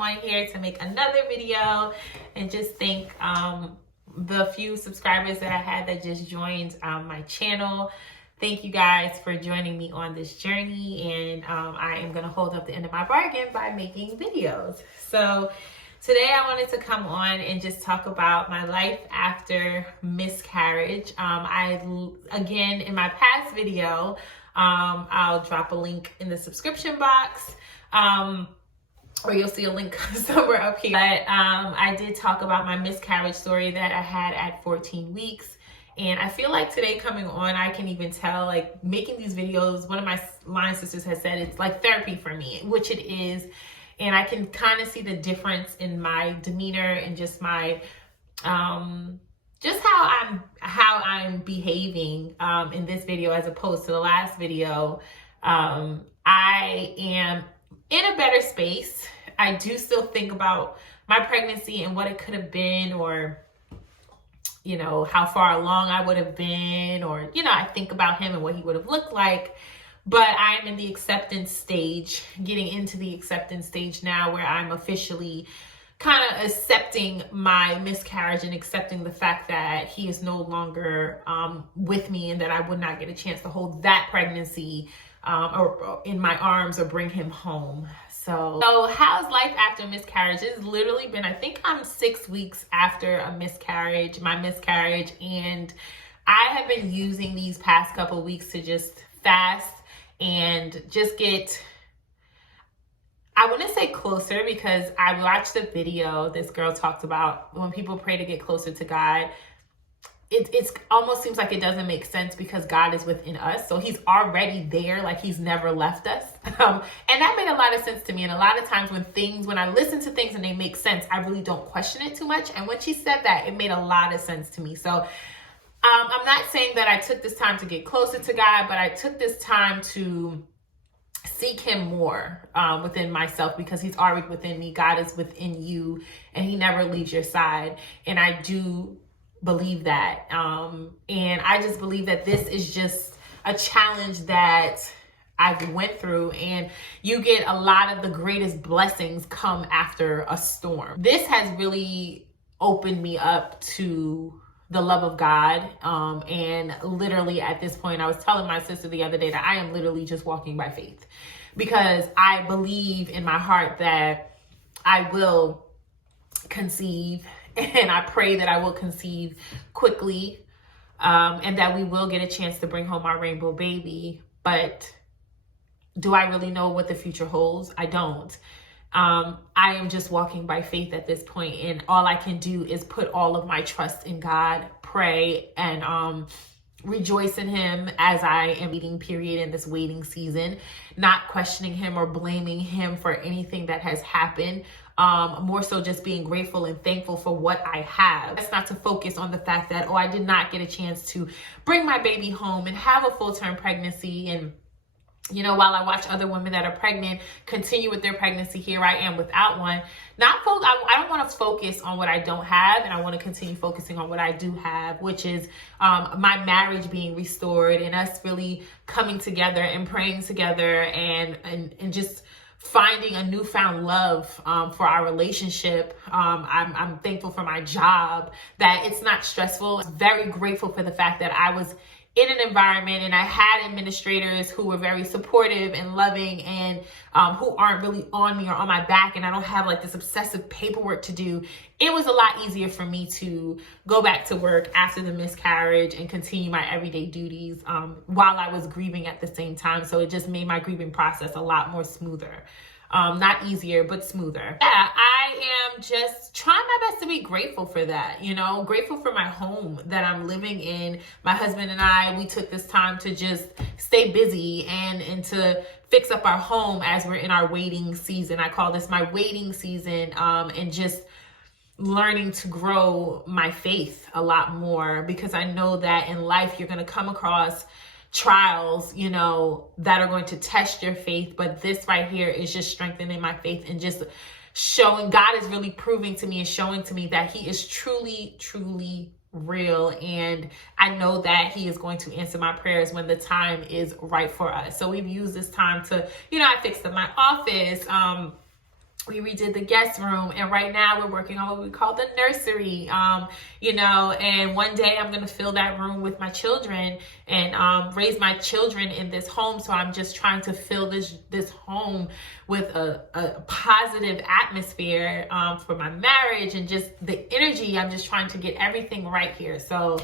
on here to make another video and just thank the few subscribers that I had that just joined my channel. Thank you guys for joining me on this journey, and I am going to hold up the end of my bargain by making videos. So today I wanted to come on and just talk about my life after miscarriage. Again, in my past video, I'll drop a link in the subscription box, or you'll see a link somewhere up here. But I did talk about my miscarriage story that I had at 14 weeks. And I feel like today coming on, I can even tell, like, making these videos, one of my line sisters has said it's like therapy for me, which it is. And I can kind of see the difference in my demeanor and just my, just how I'm behaving in this video as opposed to the last video. I am in a better space. I do still think about my pregnancy and what it could have been, or you know, how far along I would have been, or, you know, I think about him and what he would have looked like. But I'm in the acceptance stage, getting into the acceptance stage now, where I'm officially kind of accepting my miscarriage and accepting the fact that he is no longer with me, and that I would not get a chance to hold that pregnancy or in my arms or bring him home. So how's life after miscarriage? It's literally been, I think I'm 6 weeks after my miscarriage, and I have been using these past couple of weeks to just fast and just get, I wouldn't say closer, because I watched a video this girl talked about when people pray to get closer to God. It almost seems like it doesn't make sense because God is within us. So he's already there, like he's never left us. And that made a lot of sense to me. And a lot of times when I listen to things and they make sense, I really don't question it too much. And when she said that, it made a lot of sense to me. So I'm not saying that I took this time to get closer to God, but I took this time to seek him more within myself, because he's already within me. God is within you, and he never leaves your side. And I do believe that. And I just believe that this is just a challenge that I've went through, and you get a lot of the greatest blessings come after a storm. This has really opened me up to the love of God. And literally at this point, I was telling my sister the other day that I am literally just walking by faith, because I believe in my heart that I will conceive, and I pray that I will conceive quickly, and that we will get a chance to bring home our rainbow baby. But do I really know what the future holds? I don't. I am just walking by faith at this point, and all I can do is put all of my trust in God, pray, and rejoice in him as I am waiting period in this waiting season, not questioning him or blaming him for anything that has happened. More so just being grateful and thankful for what I have. That's not to focus on the fact that, oh, I did not get a chance to bring my baby home and have a full-term pregnancy. And you know, while I watch other women that are pregnant continue with their pregnancy, here I am without one. I don't want to focus on what I don't have, and I want to continue focusing on what I do have, which is my marriage being restored, and us really coming together and praying together, and just finding a newfound love for our relationship. I'm thankful for my job, that it's not stressful. I'm very grateful for the fact that I was in an environment and I had administrators who were very supportive and loving, and who aren't really on me or on my back, and I don't have like this obsessive paperwork to do. It was a lot easier for me to go back to work after the miscarriage and continue my everyday duties while I was grieving at the same time. So it just made my grieving process a lot more smoother. Not easier, but smoother. Yeah, I am just trying my best to be grateful for that, you know, grateful for my home that I'm living in. My husband and I, we took this time to just stay busy and to fix up our home as we're in our waiting season. I call this my waiting season, and just learning to grow my faith a lot more, because I know that in life you're going to come across trials, you know, that are going to test your faith. But this right here is just strengthening my faith, and just showing God is really proving to me and showing to me that he is truly, truly real. And I know that he is going to answer my prayers when the time is right for us. So we've used this time to, you know, I fixed up my office. We redid the guest room, and right now we're working on what we call the nursery. And one day I'm going to fill that room with my children and raise my children in this home. So I'm just trying to fill this home with a positive atmosphere for my marriage and just the energy. I'm just trying to get everything right here. So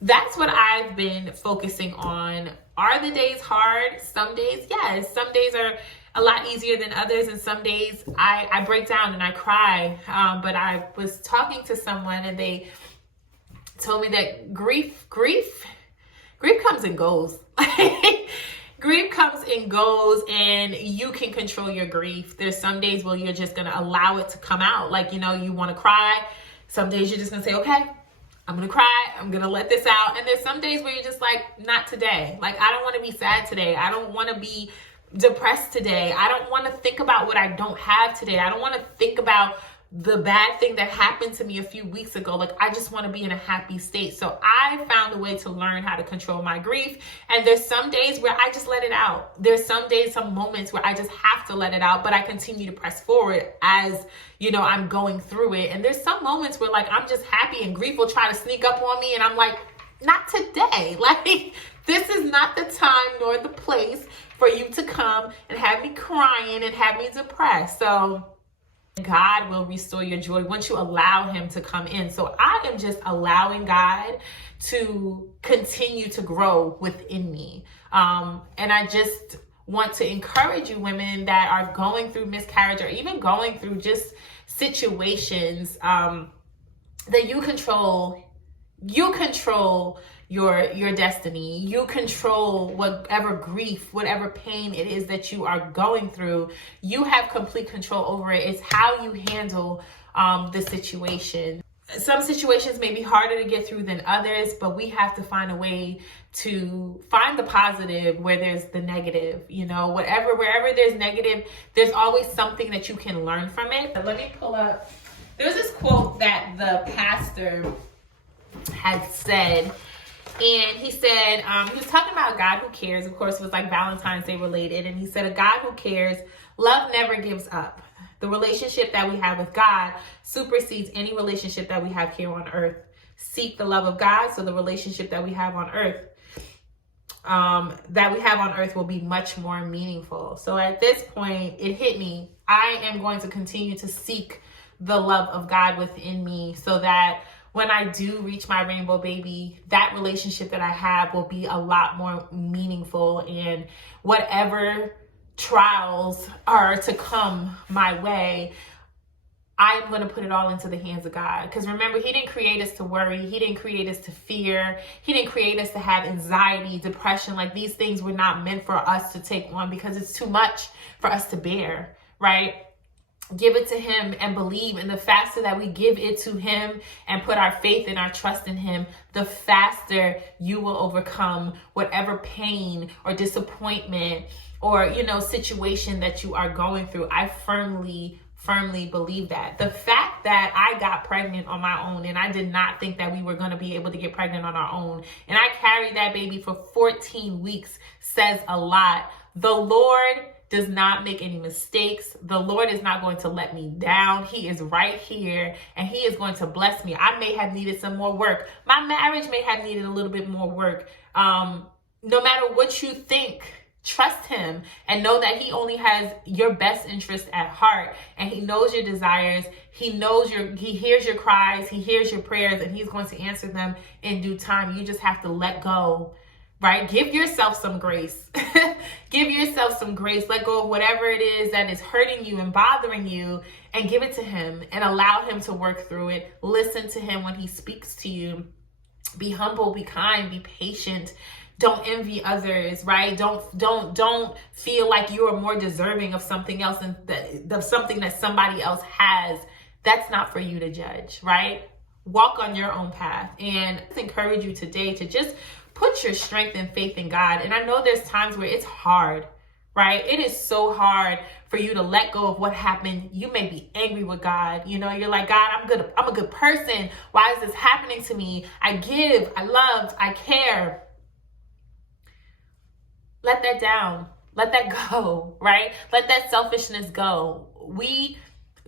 that's what I've been focusing on. Are the days hard? Some days, yes. Some days are a lot easier than others, and some days I break down and I cry. But I was talking to someone and they told me that grief comes and goes. Grief comes and goes, and you can control your grief. There's some days where you're just gonna allow it to come out. Like, you want to cry. Some days you're just gonna say, okay, I'm gonna cry, I'm gonna let this out. And there's some days where you're just like, not today. Like, I don't want to be sad today. I don't want to be depressed today. I don't want to think about what I don't have today. I don't want to think about the bad thing that happened to me a few weeks ago. Like, I just want to be in a happy state. So I found a way to learn how to control my grief. And there's some days where I just let it out. There's some days, some moments where I just have to let it out, but I continue to press forward as, I'm going through it. And there's some moments where, like, I'm just happy and grief will try to sneak up on me, and I'm like, not today. Like, this is not the time nor the place for you to come and have me crying and have me depressed. So God will restore your joy once you allow him to come in. So I am just allowing God to continue to grow within me. And I just want to encourage you women that are going through miscarriage or even going through just situations that you control your destiny. You control whatever grief, whatever pain it is that you are going through. You have complete control over it. It's how you handle the situation. Some situations may be harder to get through than others, but we have to find a way to find the positive where there's the negative. Wherever there's negative, there's always something that you can learn from it. Let me pull up. There's this quote that the pastor had said. And he said, he was talking about a God who cares. Of course, it was like Valentine's Day related. And he said, a God who cares, love never gives up. The relationship that we have with God supersedes any relationship that we have here on earth. Seek the love of God, so the relationship that we have on earth, will be much more meaningful. So at this point, it hit me. I am going to continue to seek the love of God within me so that when I do reach my rainbow baby, that relationship that I have will be a lot more meaningful, and whatever trials are to come my way, I'm going to put it all into the hands of God. Because remember, he didn't create us to worry. He didn't create us to fear. He didn't create us to have anxiety, depression. Like, these things were not meant for us to take on because it's too much for us to bear, right? Give it to him and believe. And the faster that we give it to him and put our faith and our trust in him, the faster you will overcome whatever pain or disappointment or, situation that you are going through. I firmly believe that. The fact that I got pregnant on my own, and I did not think that we were going to be able to get pregnant on our own, and I carried that baby for 14 weeks says a lot. The Lord does not make any mistakes. The Lord is not going to let me down. He is right here, and he is going to bless me. I may have needed some more work. My marriage may have needed a little bit more work. No matter what you think, trust him and know that he only has your best interest at heart, and he knows your desires. He hears your cries. He hears your prayers, and he's going to answer them in due time. You just have to let go. Right? Give yourself some grace. Give yourself some grace. Let go of whatever it is that is hurting you and bothering you, and give it to him and allow him to work through it. Listen to him when he speaks to you. Be humble, be kind, be patient. Don't envy others, right? Don't feel like you are more deserving of something else and of something that somebody else has. That's not for you to judge, right? Walk on your own path. And I encourage you today to just put your strength and faith in God. And I know there's times where it's hard, right? It is so hard for you to let go of what happened. You may be angry with God. You're like, God, I'm a good person. Why is this happening to me? I give, I love, I care. Let that down. Let that go, right? Let that selfishness go. We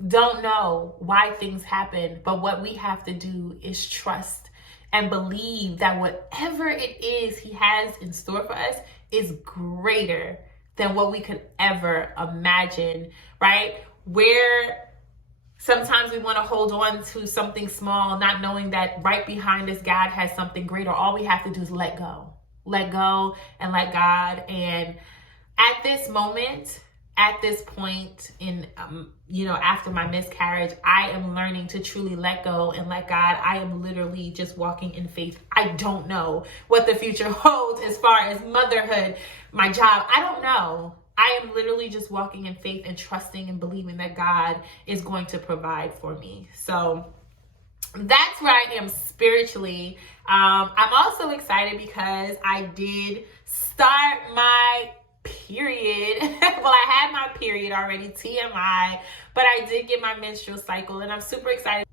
don't know why things happen, but what we have to do is trust and believe that whatever it is he has in store for us is greater than what we could ever imagine, right? Where sometimes we want to hold on to something small, not knowing that right behind us, God has something greater. All we have to do is let go and let God. And at this moment, at this point in, after my miscarriage, I am learning to truly let go and let God. I am literally just walking in faith. I don't know what the future holds as far as motherhood, my job. I don't know. I am literally just walking in faith and trusting and believing that God is going to provide for me. So that's where I am spiritually. I'm also excited because I did start my period. Well, I had my period already, TMI, but I did get my menstrual cycle and I'm super excited.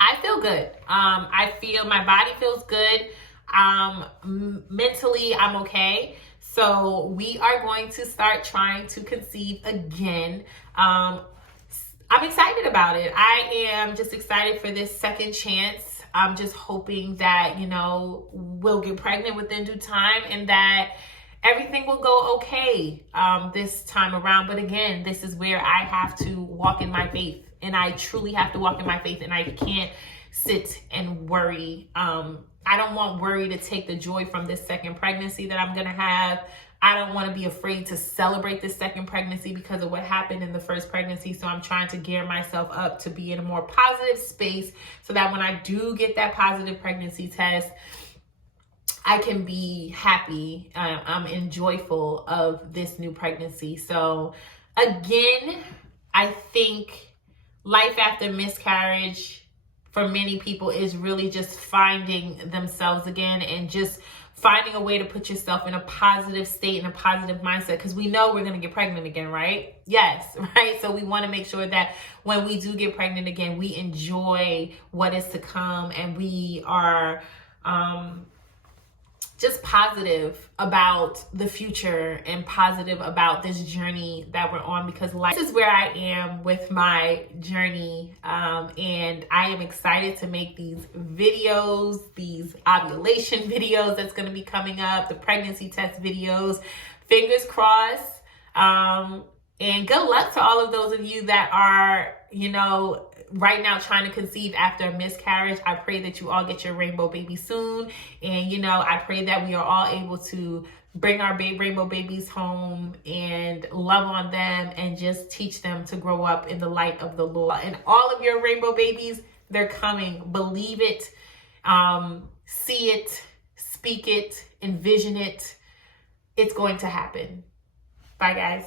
I feel good. I feel my body feels good. Mentally, I'm okay. So we are going to start trying to conceive again. I'm excited about it. I am just excited for this second chance. I'm just hoping that, we'll get pregnant within due time and that everything will go okay this time around. But again, this is where I have to walk in my faith, and I truly have to walk in my faith, and I can't sit and worry. I don't want worry to take the joy from this second pregnancy that I'm going to have. I don't want to be afraid to celebrate this second pregnancy because of what happened in the first pregnancy. So I'm trying to gear myself up to be in a more positive space so that when I do get that positive pregnancy test, I can be happy and joyful of this new pregnancy. So again, I think life after miscarriage for many people is really just finding themselves again and just finding a way to put yourself in a positive state and a positive mindset, because we know we're going to get pregnant again, right? Yes, right? So we want to make sure that when we do get pregnant again, we enjoy what is to come and we are just positive about the future and positive about this journey that we're on, because this is where I am with my journey. And I am excited to make these videos, these ovulation videos that's going to be coming up, the pregnancy test videos, fingers crossed. And good luck to all of those of you that are, right now trying to conceive after a miscarriage. I pray that you all get your rainbow baby soon. And, I pray that we are all able to bring our rainbow babies home and love on them and just teach them to grow up in the light of the Lord. And all of your rainbow babies, they're coming. Believe it, see it, speak it, envision it. It's going to happen. Bye, guys.